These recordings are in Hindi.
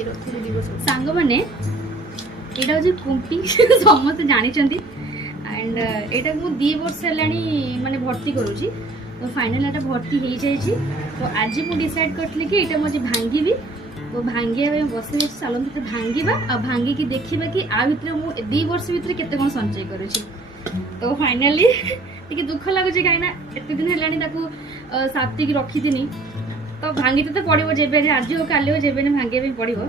सांग मैंने यहाँ हूँ कुंपी समस्त जानते एंड यहाँ मुझे 2 वर्ष है माने भर्ती करुँची तो फाइनल यहाँ भर्ती हो जाए तो आज मुझे डिसाइड करी कि यहाँ मुझे भांगी तो भांगे बस चलते तो भांगा आ भांगी की देखा कि आ भर मुझे 2 वर्ष भितर केते कौन संचय करुँची तो फाइनाली टे दुख लगुच कहीं एत दिन है साप्तिक रखी तो भांगी तो पड़ो जेबे आज हो काले हो जेबे भांगे पड़ो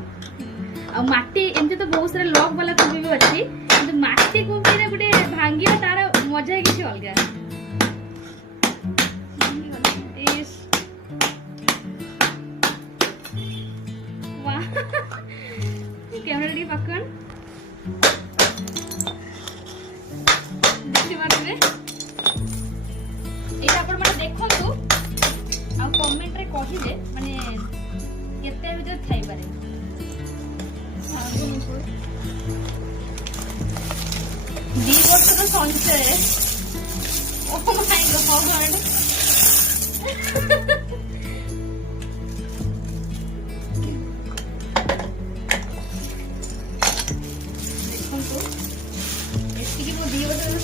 आ माटी एमती तो बहुत सारा लक वाला कुंपी भी अच्छी कि माटी कुंपी गोटे भांगे तार मजा किसी अलग कैमरा टी पकड़ देखो कमेंट रे कहिदे माने केते भीतर थाई पारे 2 वर्ष तो संचय ओह माय गॉड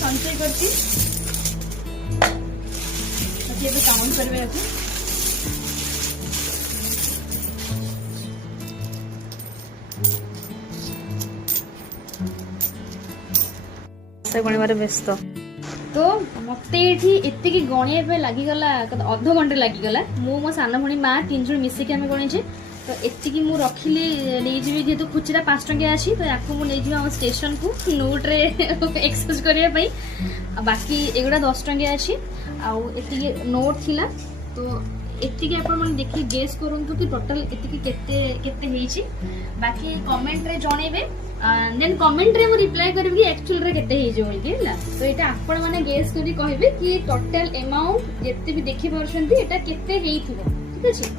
संचय करती काउंट करवे गणिबार व्यस्त तो मत ये गणिया लगिगला अध घंटे लगिगला मो सान भणी माँ 3 जन मिसिक आम गणीचे तो एति मुझे रखिली नहीं जेहेतु खुचरा 5 टंकिया अच्छी तो या नहीं स्टेशन को नोट्रे एक्सचेंज करने बाकी एगुड़ा 10 टंकिया अच्छी आती नोट थिला तो एति आपण देखिए गेस करंतु कि टोटल एति केते बाकी कमेंट रे जणेबे देन कमेंट रे मु रिप्लाई करबी कि एक्चुअल रे केते हेइ जो कि हला तो एटा आपण माने गेस करी कहबे कि टोटल अमाउंट जत्ते भी देखि परछंती एटा केते हेइ थिबो ठीक अछि।